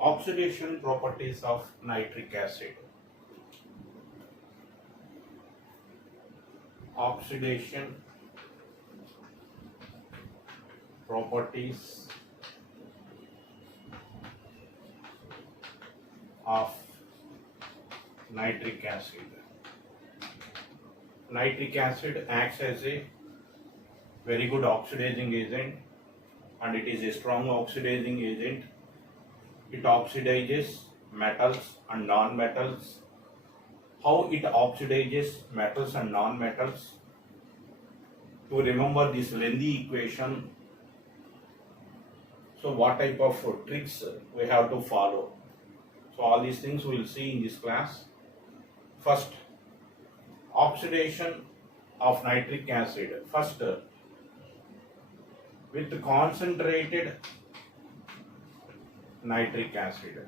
Oxidation properties of nitric acid. Oxidation properties of nitric acid. Nitric acid acts as a very good oxidizing agent, and it is a strong oxidizing agent. It oxidizes metals and non-metals. How it oxidizes metals and non-metals? To remember this lengthy equation, so what type of tricks we have to follow? So all these things we will see in this class. First, oxidation of nitric acid. First, with concentrated nitric acid.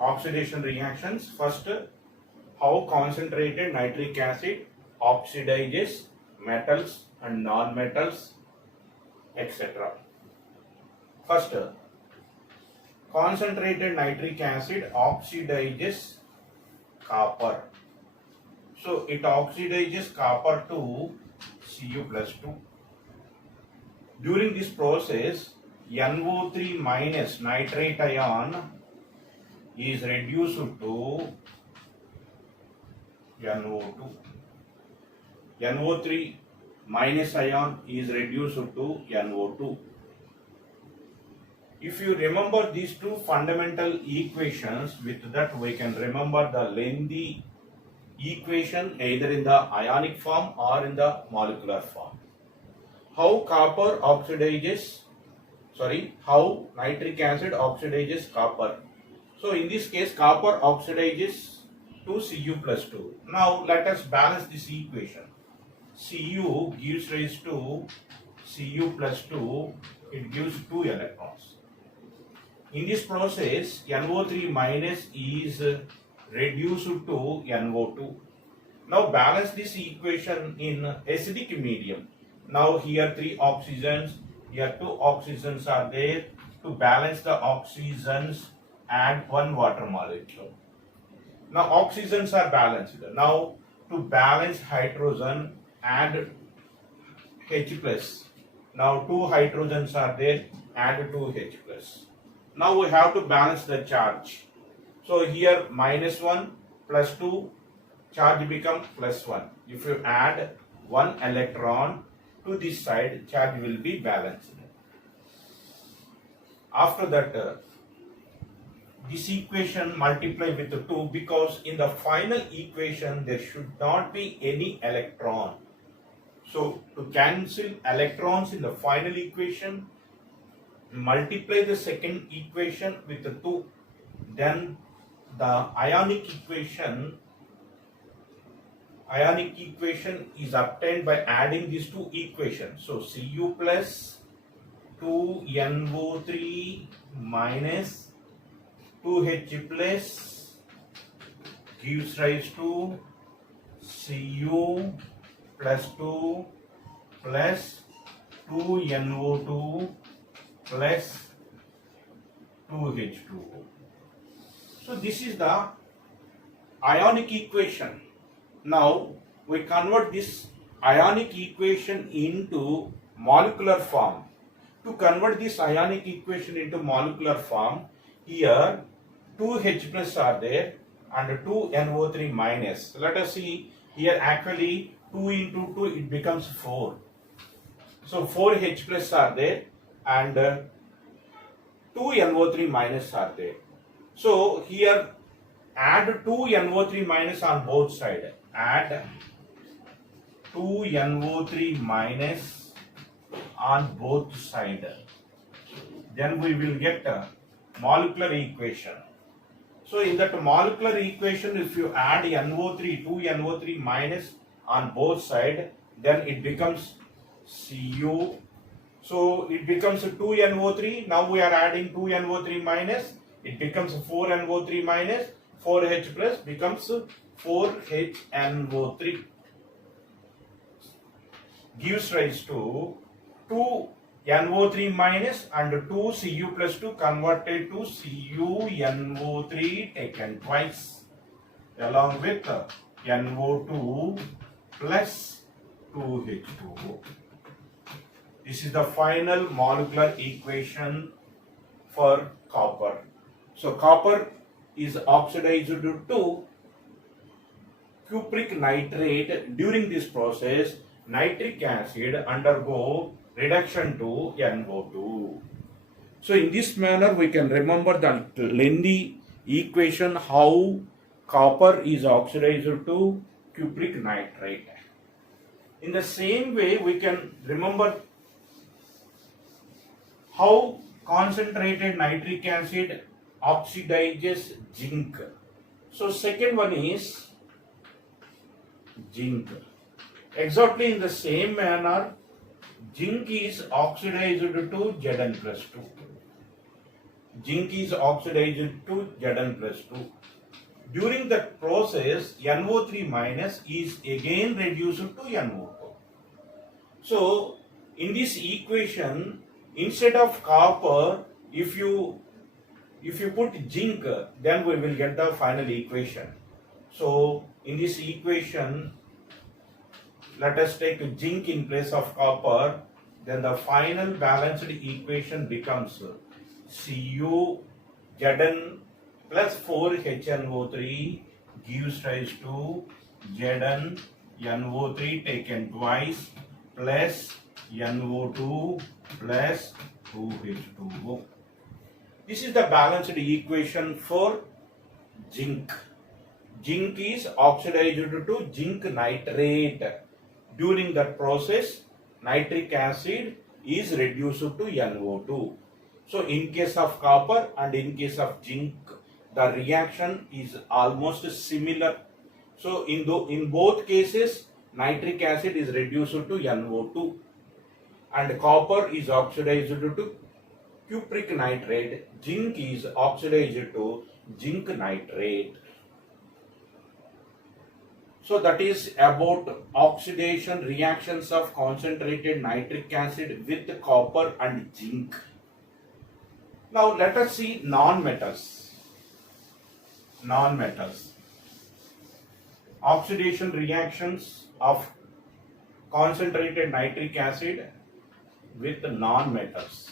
Oxidation reactions. First, how concentrated nitric acid oxidizes metals and non-metals, etc. First, concentrated nitric acid oxidizes copper. So it oxidizes copper to Cu+2. During this process, NO3 minus nitrate ion is reduced to NO2. NO3 minus ion is reduced to NO2. If you remember these two fundamental equations, with that we can remember the lengthy equation either in the ionic form or in the molecular form. How nitric acid oxidizes copper. So in this case, copper oxidizes to Cu+2. Now let us balance this equation. Cu gives rise to Cu+2, it gives 2 electrons. In this process, NO3 minus is reduced to NO2. Now balance this equation in acidic medium. Now here 3 oxygens, here 2 oxygens are there. To balance the oxygens, add 1 water molecule. Now oxygens are balanced. Now to balance hydrogen, add H+. Now 2 hydrogens are there, add 2 H+. Now we have to balance the charge. So here -1 plus 2, charge becomes +1. If you add 1 electron to this side, charge will be balanced. After that, this equation multiply with 2, because in the final equation there should not be any electron. So to cancel electrons in the final equation, multiply the second equation with 2. Then the ionic equation is obtained by adding these two equations. So Cu plus 2NO3 minus 2H plus gives rise to Cu plus 2 plus 2NO2 plus 2H2. So this is the ionic equation. Now we convert this ionic equation into molecular form. To convert this ionic equation into molecular form, here 2 H plus are there and 2 NO3 minus. Let us see here, actually 2 into 2 it becomes 4. So 4 H plus are there and 2 NO3 minus are there. So here add 2 NO3 minus on both sides. Add 2 NO3 minus on both sides. Then we will get a molecular equation. So in that molecular equation, if you add NO3, 2 NO3 minus on both sides, then it becomes Cu. So it becomes 2 NO3. Now we are adding 2 NO3 minus. It becomes 4 NO3 minus. 4H plus becomes 4HNO3. Gives rise to 2 NO3 minus and 2 Cu plus 2 converted to CuNO3 taken twice along with NO2 plus 2H2O. This is the final molecular equation for copper. So copper is oxidized to cupric nitrate. During this process, nitric acid undergo reduction to NO2. So in this manner we can remember the lengthy equation how copper is oxidized to cupric nitrate. In the same way we can remember how concentrated nitric acid oxidizes zinc. So second one is zinc. Exactly in the same manner, zinc is oxidized to Zn plus 2. Zinc is oxidized to Zn plus 2. During that process, NO3 minus is again reduced to NO2. So, in this equation, instead of copper, if you put zinc, then we will get the final equation. So, in this equation, let us take zinc in place of copper, then the final balanced equation becomes Cu Zn plus 4HNO3 gives rise to Zn NO3 taken twice plus NO2 plus 2H2O. This is the balanced equation for zinc. Zinc is oxidized to zinc nitrate. During that process, nitric acid is reduced to NO2. So in case of copper and in case of zinc, the reaction is almost similar. So in both cases, nitric acid is reduced to NO2 and copper is oxidized to cupric nitrate. Zinc is oxidized to zinc nitrate. So that is about oxidation reactions of concentrated nitric acid with copper and zinc. Now let us see non-metals. Non-metals. Oxidation reactions of concentrated nitric acid with non-metals.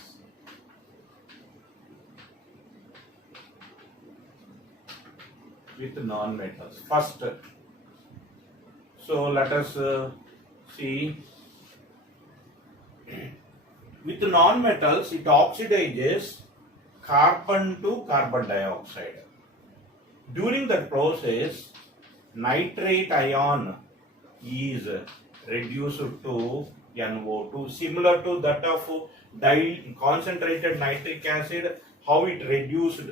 With non-metals. First, so let us see. With non-metals, it oxidizes carbon to carbon dioxide. During that process, nitrate ion is reduced to NO2, similar to that of concentrated nitric acid, how it reduced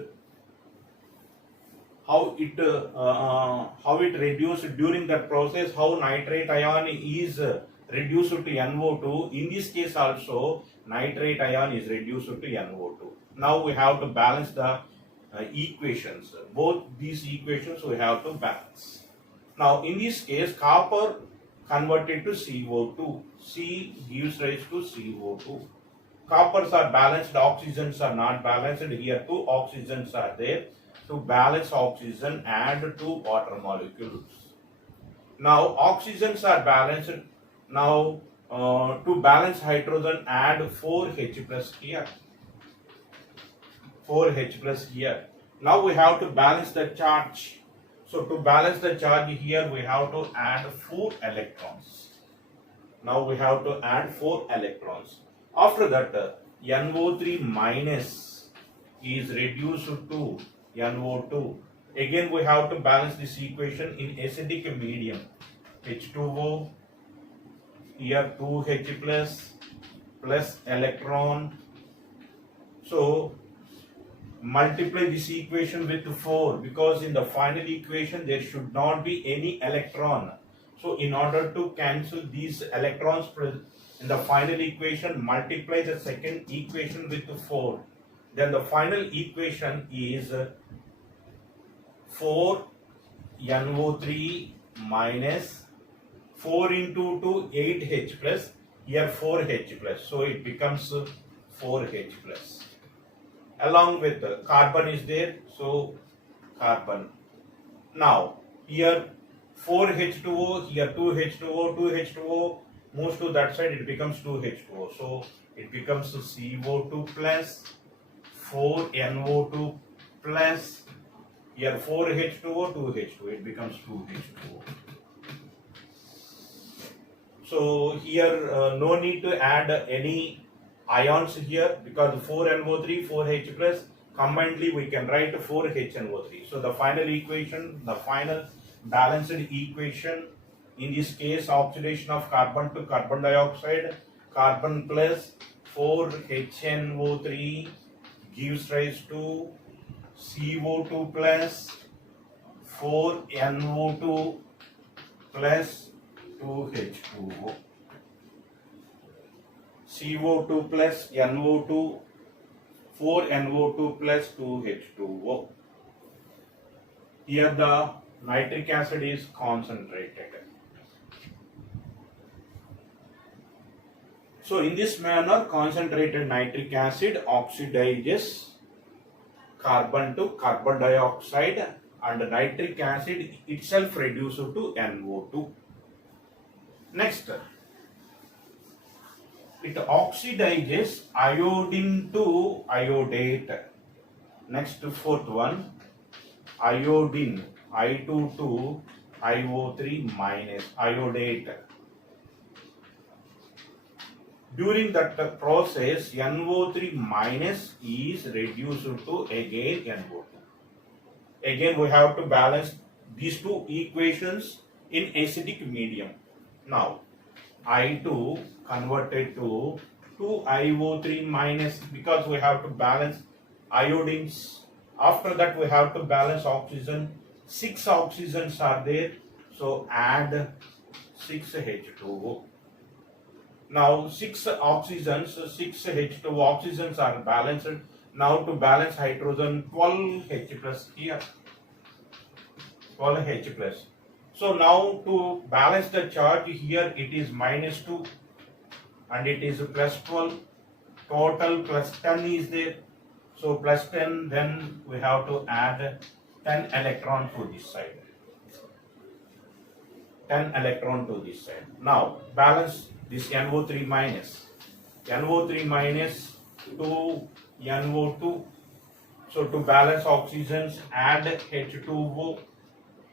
during that process, how nitrate ion is reduced to NO2. In this case also, nitrate ion is reduced to NO2. Now we have to balance the equations. Both these equations we have to balance. Now in this case, copper converted to CO2. C gives rise to CO2. Coppers are balanced, oxygens are not balanced. Here two oxygens are there. To balance oxygen, add two water molecules. Now oxygens are balanced. Now to balance hydrogen, add 4H plus here. 4H plus here. Now we have to balance the charge. So to balance the charge here, we have to add 4 electrons. Now we have to add 4 electrons. After that, NO3 minus is reduced to NO2. Again we have to balance this equation in acidic medium. H2O, here 2H plus electron. So multiply this equation with 4 because in the final equation there should not be any electron. So in order to cancel these electrons in the final equation, multiply the second equation with 4. Then the final equation is 4 NO3 minus 4 into 2 8H plus. here 4H plus, so it becomes 4H plus. Along with the carbon is there, so carbon. Now here 4H2O, here 2H2O, 2H2O moves to that side, it becomes 2H2O. So it becomes CO2 plus 4NO2 plus here 4H2O, 2H2O, it becomes 2H2O. So here no need to add any ions here because 4NO3, 4H plus, combinedly we can write 4HNO3. So the final equation, the final balanced equation, in this case oxidation of carbon to carbon dioxide, carbon plus 4HNO3 gives rise to CO2 plus 4NO2 plus 2H2O. CO2 plus NO2, 4NO2 plus 2H2O. Here the nitric acid is concentrated. So in this manner, concentrated nitric acid oxidizes carbon to carbon dioxide and nitric acid itself reduced to NO2. Next, it oxidizes iodine to iodate. Next, fourth one, iodine, I2 to IO3 minus, iodate. During that process, NO3 minus is reduced to again NO2. Again, we have to balance these two equations in acidic medium. Now, I2 converted to 2IO3 minus, because we have to balance iodines. After that, we have to balance oxygen. 6 oxygens are there, so add 6H2O. Now 6 oxygens, 6H2 oxygens are balanced. Now to balance hydrogen, 12H plus here, 12H plus. So now to balance the charge here, it is minus 2 and it is plus 12. Total plus 10 is there. So plus 10, then we have to add 10 electron to this side. 10 electron to this side. Now balance this NO3 minus. NO3 minus to NO2. So to balance oxygens, add H2O.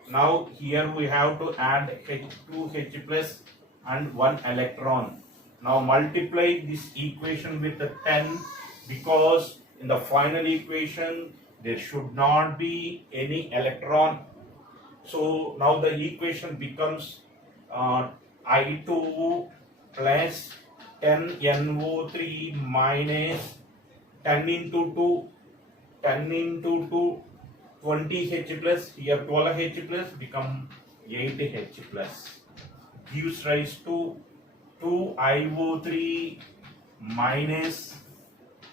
Now here we have to add H2, H plus and 1 electron. Now multiply this equation with the 10 because in the final equation there should not be any electron. So now the equation becomes I2 plus 10 NO3 minus 10 into 2, 10 into 2, 20 H plus, here 12 H plus become 8 H plus, gives rise to 2 IO3 minus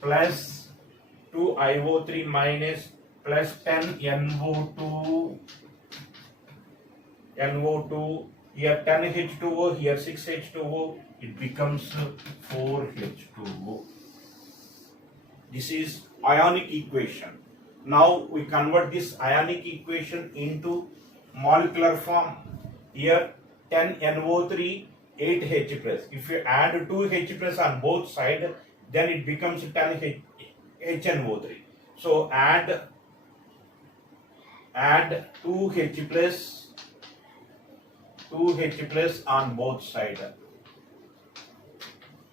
plus 2 IO3 minus plus 10 NO2, here 10 H2O, here 6 H2O, it becomes 4 H2O. This is ionic equation. Now we convert this ionic equation into molecular form. Here 10 NO3, 8 H plus. If you add 2 H plus on both sides, then it becomes 10 HNO3. So add 2 H plus on both sides.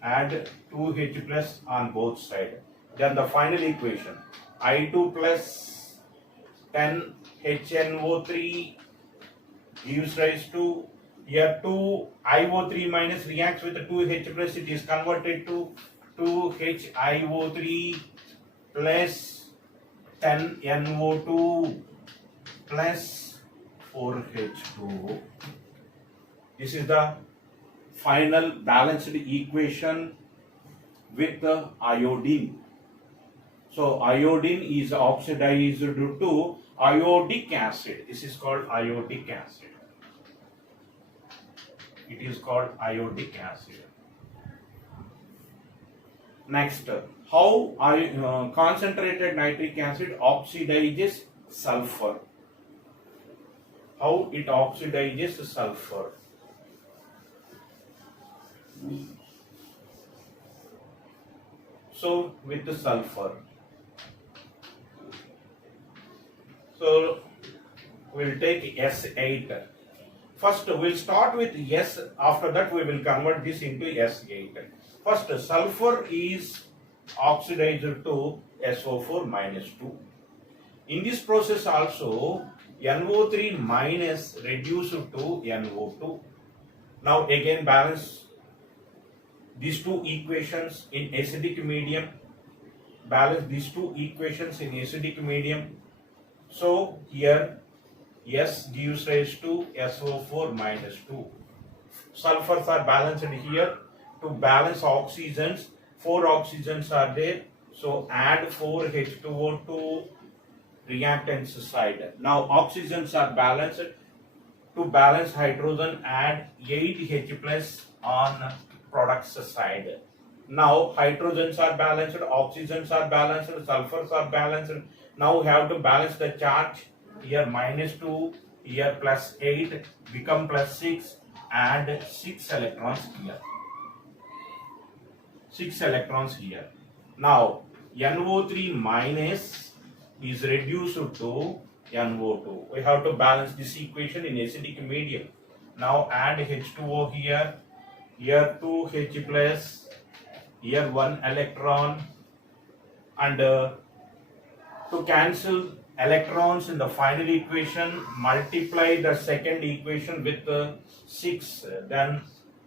Add 2 H plus on both sides. Then the final equation, I2 plus 10 HNO3 gives rise to, here 2 IO3 minus reacts with the 2 H plus, it is converted to 2 HIO3 plus 10 NO2 plus 4 H2O. This is the final balanced equation with the iodine. So iodine is oxidized to iodic acid. This is called iodic acid. It is called iodic acid. Next, how concentrated nitric acid oxidizes sulfur. How it oxidizes sulfur. So with the sulfur. So we'll take S8. First we'll start with S, after that we will convert this into S8. First sulfur is oxidized to SO4 minus 2. In this process also NO3 minus reduced to NO2. Now again balance these two equations in acidic medium. Balance these two equations in acidic medium. So here S gives rise to SO4 minus 2. Sulfurs are balanced here. To balance oxygens, 4 oxygens are there. So add 4 H2O to reactants side. Now oxygens are balanced. To balance hydrogen, add 8 H plus on products side. Now hydrogens are balanced, oxygens are balanced, sulfurs are balanced. Now we have to balance the charge. Here minus 2, here plus 8, become plus 6, add 6 electrons here. 6 electrons here. Now NO3 minus is reduced to NO2. We have to balance this equation in acidic medium. Now add H2O here. Here 2 H plus, here 1 electron, and to cancel electrons in the final equation, multiply the second equation with 6. Then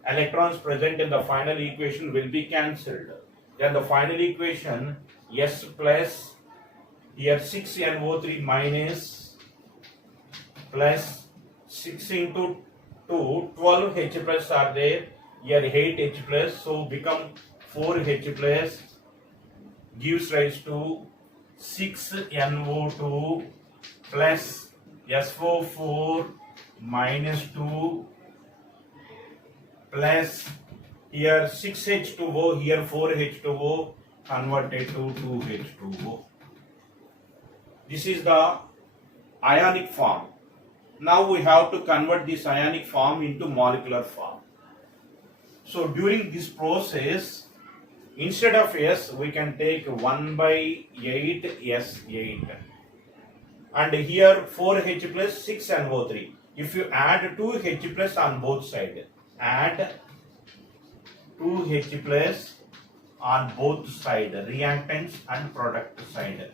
electrons present in the final equation will be cancelled. Then the final equation S plus, here 6 NO3 minus plus 6 into 2, 12 H plus are there. Here 8 H plus, so become 4 H plus, gives rise to 6 NO2 plus SO4 minus 2 plus here 6 H2O, here 4 H2O, converted to 2 H2O. This is the ionic form. Now we have to convert this ionic form into molecular form. So during this process, instead of S, we can take 1 by 8 S8. And here 4H plus 6 NO3. If you add 2H plus on both sides, add 2H plus on both sides, reactants and product side.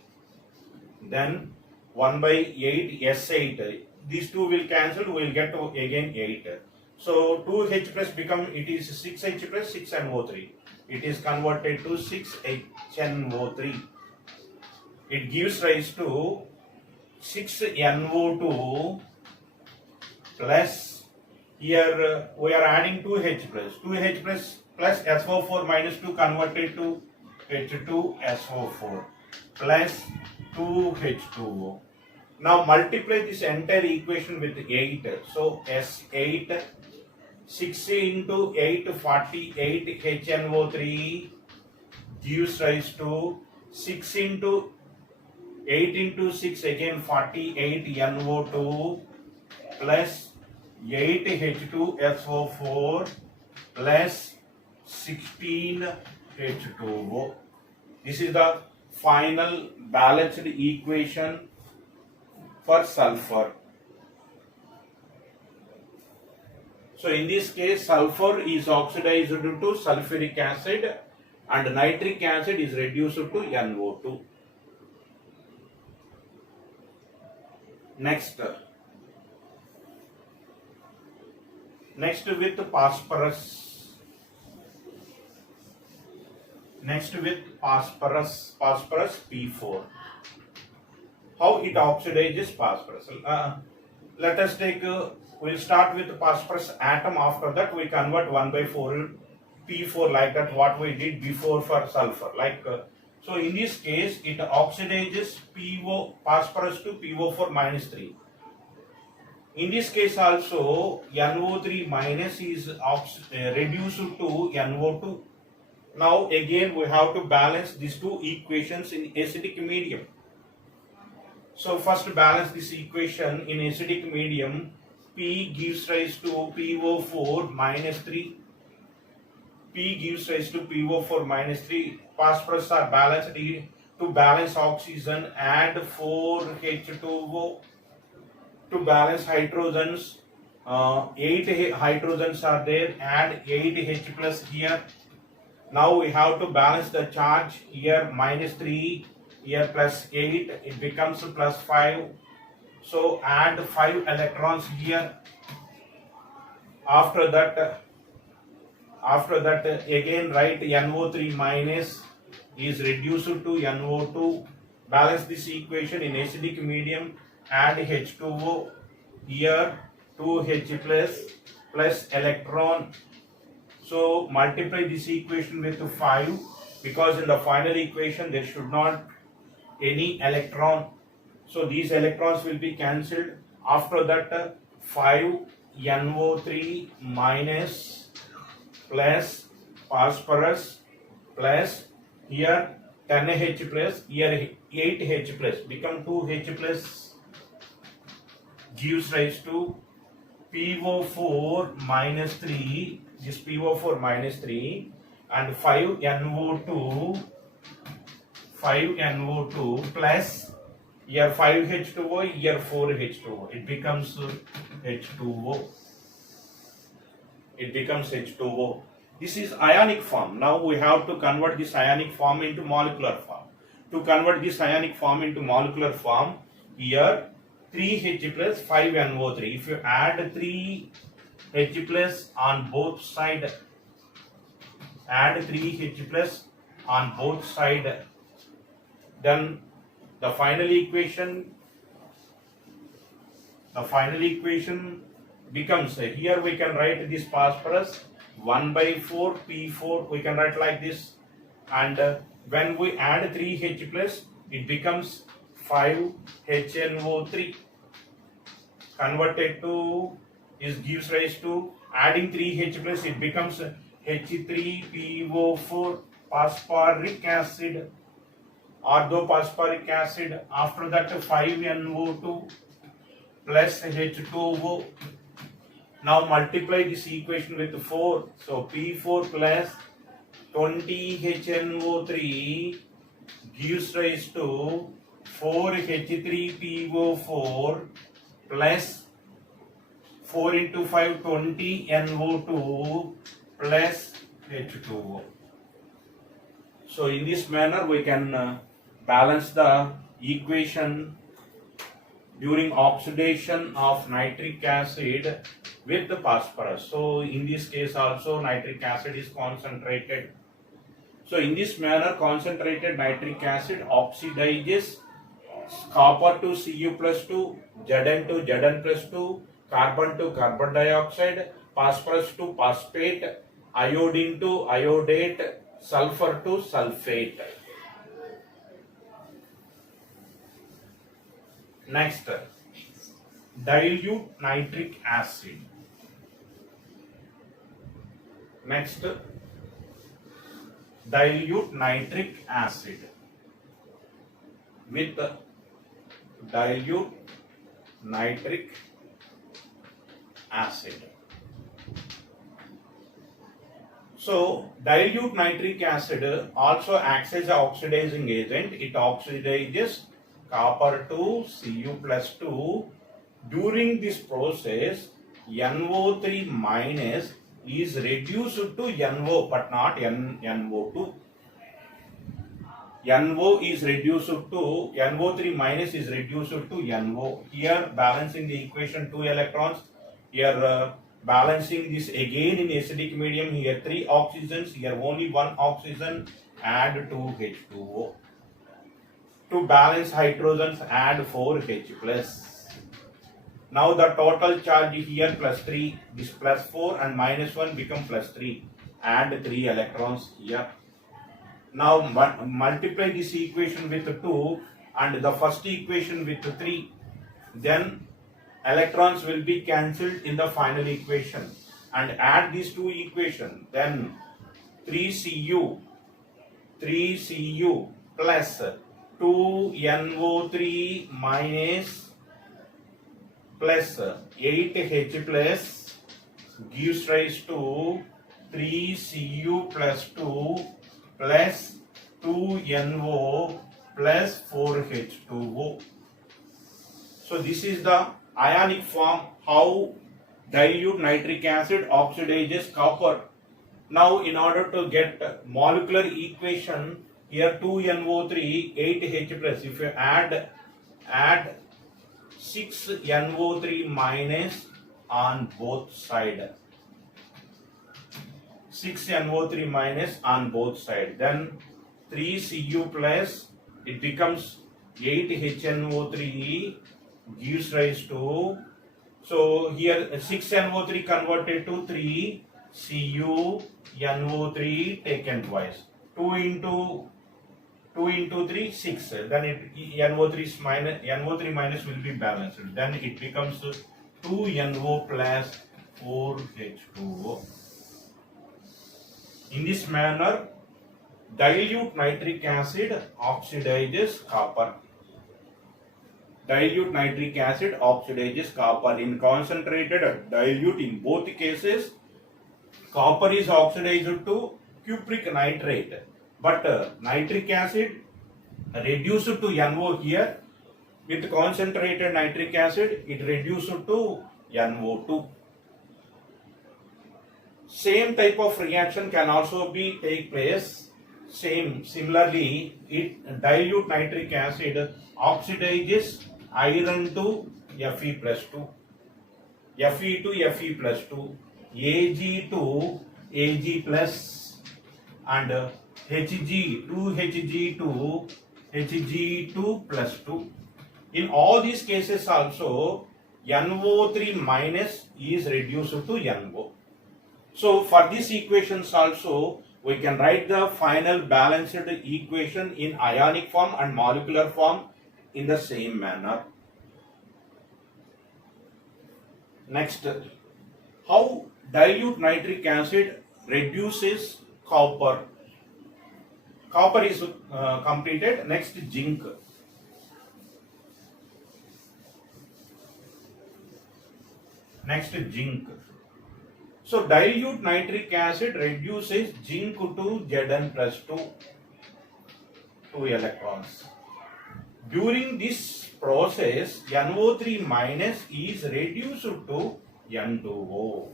Then 1 by 8 S8. These two will cancel, we will get to again 8. So 2H plus become, it is 6H plus 6 NO3. It is converted to 6HNO3. It gives rise to 6NO2 plus, here we are adding 2H plus. 2H plus SO4 minus 2 converted to H2SO4 plus 2H2O. Now multiply this entire equation with 8. So S8, 6 into 8, 48 HNO3 gives rise to 6 into 8 into 6 again 48 NO2 plus 8 H2SO4 plus 16 H2O. This is the final balanced equation for sulfur. So in this case, sulfur is oxidized to sulfuric acid and nitric acid is reduced to NO2. Next with phosphorus. Phosphorus P4. How it oxidizes phosphorus? Let us take, we'll start with the phosphorus atom. After that, we convert 1 by 4 P4 like that, what we did before for sulfur. So in this case, it oxidizes phosphorus to PO4 minus 3. In this case also, NO3 minus is reduced to NO2. Now again we have to balance these two equations in acidic medium. So first balance this equation in acidic medium. P gives rise to PO4 minus 3. P gives rise to PO4 minus 3. Phosphorus are balanced. To balance oxygen, add 4H2O. To balance hydrogens, 8 hydrogens are there, add 8H plus here. Now we have to balance the charge here, minus 3, here plus 8, it becomes plus 5. So add 5 electrons here. After that again write NO3 minus is reduced to NO2. Balance this equation in acidic medium, add H2O here, 2H plus electron. So multiply this equation with 5 because in the final equation there should not any electron. So these electrons will be cancelled. After that 5 NO3 minus plus phosphorus plus here 10H plus here 8H plus become 2H plus gives rise to PO4 minus 3, this PO4 minus 3 and 5 NO2 plus here 5H2O, here 4H2O, it becomes H2O. It becomes H2O. This is ionic form. Now we have to convert this ionic form into molecular form. To convert this ionic form into molecular form, here 3H plus 5NO3. If you add 3H plus on both sides, add 3H plus on both sides, then the final equation becomes, here we can write this phosphorus 1 by 4 P4, we can write like this, and when we add 3H plus it becomes 5HNO3 converted to is gives rise to adding 3H plus it becomes H3PO4 phosphoric acid, orthophosphoric acid. After that 5NO2 plus H2O. Now multiply this equation with 4. So P4 plus 20HNO3 gives rise to 4H3PO4 plus 4 into 5 20 NO2 plus H2O. So in this manner we can balance the equation during oxidation of nitric acid with the phosphorus. So in this case also nitric acid is concentrated. So in this manner concentrated nitric acid oxidizes copper to Cu plus 2, Zn to Zn plus 2, carbon to carbon dioxide, phosphorus to phosphate, iodine to iodate, sulfur to sulfate. Next, dilute nitric acid. Next, dilute nitric acid with dilute nitric acid. So dilute nitric acid also acts as an oxidizing agent. It oxidizes copper to Cu plus 2. During this process, NO3 minus is reduced to NO but not NO2. NO is reduced to NO3 minus is reduced to NO. Here balancing the equation 2 electrons. Here balancing this again in acidic medium. Here 3 oxygens. Here only 1 oxygen. Add 2 H2O. To balance hydrogens, add 4H plus. Now the total charge here plus 3. This plus 4 and minus 1 become plus 3. Add 3 electrons here. Now multiply this equation with 2 and the first equation with 3. Then electrons will be cancelled in the final equation and add these two equations. Then 3Cu plus 2NO3 minus plus 8H plus gives rise to 3Cu plus 2 plus 2NO plus 4H2O. So this is the ionic form how dilute nitric acid oxidizes copper. Now in order to get molecular equation, here 2NO3 8H plus, if you add 6NO3 minus on both sides, 6NO3 minus on both sides, then 3Cu plus, it becomes 8HNO3 gives rise to, so here 6NO3 converted to 3CuNO3 taken twice, 2 into 3 6, then it NO3 minus will be balanced, then it becomes 2NO plus 4H2O. In this manner, dilute nitric acid oxidizes copper. Dilute nitric acid oxidizes copper. In concentrated dilute, in both cases, copper is oxidized to cupric nitrate, but nitric acid reduced to NO here. With concentrated nitric acid, it reduced to NO2. Same type of reaction can also be take place. Similarly, dilute nitric acid oxidizes iron to Fe plus 2, Fe to Fe plus 2, Ag to Ag plus, and Hg to Hg to Hg2 plus 2. In all these cases also, NO3 minus is reduced to NO. So for these equations also, we can write the final balanced equation in ionic form and molecular form in the same manner. Next, how dilute nitric acid reduces copper. Copper is completed. Next, zinc. Next, zinc. So dilute nitric acid reduces zinc to Zn plus 2 electrons. During this process, NO3 minus is reduced to N2O.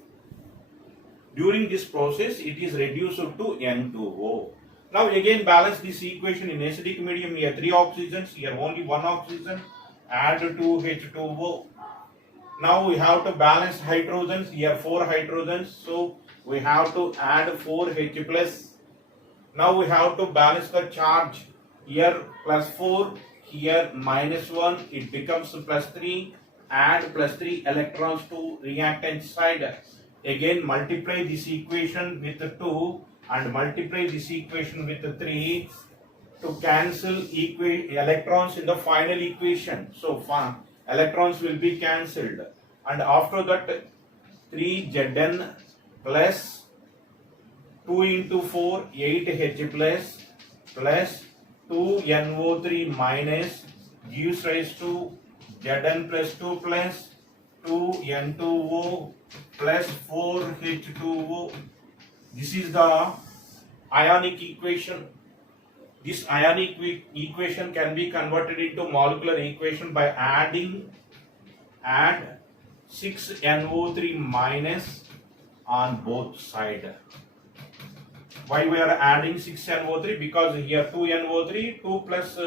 During this process, it is reduced to N2O. Now again balance this equation in acidic medium. Here 3 oxygens, here only 1 oxygen, add 2 H2O. Now we have to balance hydrogens, here 4 hydrogens, so we have to add 4 H plus. Now we have to balance the charge, here plus 4, here minus 1, it becomes plus 3, add plus 3 electrons to reactant side. Again multiply this equation with 2 and multiply this equation with 3 to cancel electrons in the final equation. So electrons will be cancelled, and after that 3Zn plus 2 into 4 8H plus 2NO3 minus gives rise to Zn plus 2 plus 2N2O plus 4H2O. This is the ionic equation. This ionic equation can be converted into molecular equation by add 6NO3 minus on both sides. Why we are adding 6NO3? Because here 2NO3, 2 plus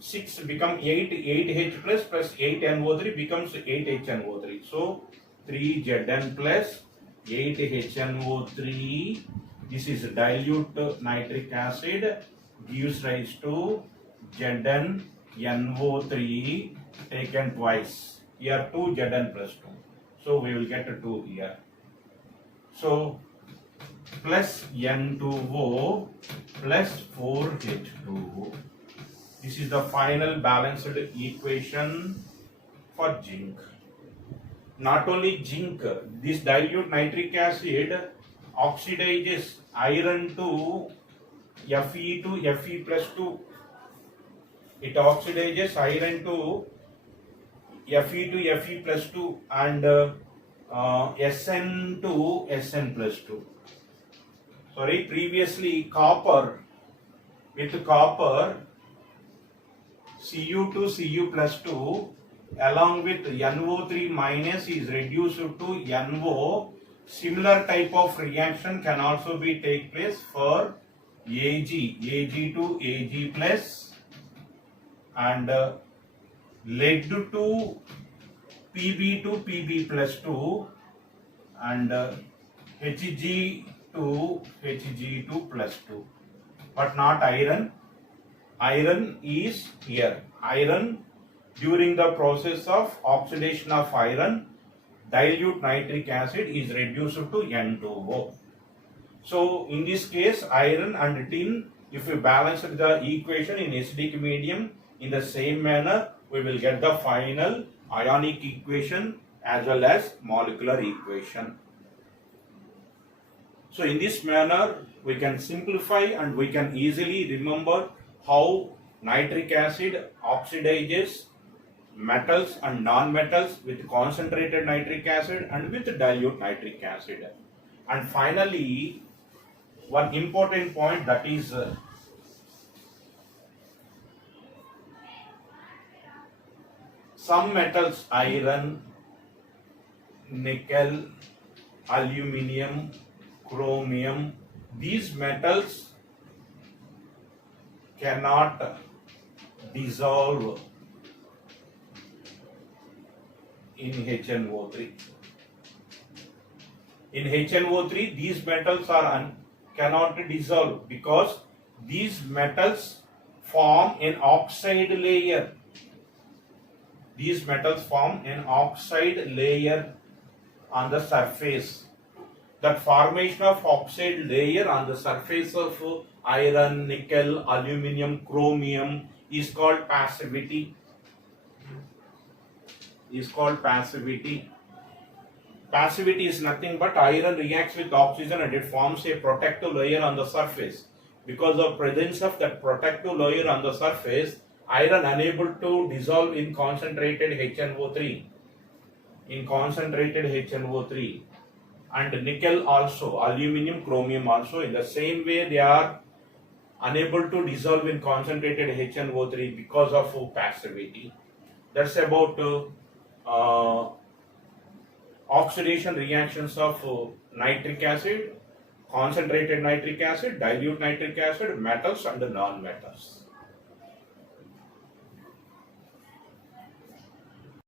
6 become 8, 8H plus 8NO3 becomes 8HNO3. So 3Zn plus 8HNO3. This is dilute nitric acid, gives rise to ZnNO3 taken twice. Here 2 Zn plus 2. So we will get 2 here. So plus N2O plus 4H2O. This is the final balanced equation for zinc. Not only zinc, this dilute nitric acid oxidizes iron to Fe to Fe plus 2. It oxidizes iron to Fe to Fe plus 2 and Sn to Sn plus 2. Sorry, previously copper, with copper Cu to Cu plus 2 along with NO3 minus is reduced to NO. Similar type of reaction can also be take place for Ag to Ag plus and lead to Pb plus 2 and Hg to Hg2 plus 2, but not iron. Iron is here. Iron, during the process of oxidation of iron, dilute nitric acid is reduced to N2O. So in this case, iron and tin, if we balance the equation in acidic medium in the same manner, we will get the final ionic equation as well as molecular equation. So in this manner, we can simplify and we can easily remember how nitric acid oxidizes metals and non-metals with concentrated nitric acid and with dilute nitric acid. And finally, one important point, that is some metals, iron, nickel, aluminium, chromium, these metals cannot dissolve in HNO3. In HNO3, these metals are cannot dissolve because these metals form an oxide layer. These metals form an oxide layer on the surface. That formation of oxide layer on the surface of iron, nickel, aluminium, chromium is called passivity. Passivity is nothing but iron reacts with oxygen and it forms a protective layer on the surface. Because of presence of that protective layer on the surface, iron unable to dissolve in concentrated HNO3. And nickel also, aluminium, chromium also, in the same way they are unable to dissolve in concentrated HNO3 because of passivity. That's about oxidation reactions of nitric acid, concentrated nitric acid, dilute nitric acid, metals and non-metals.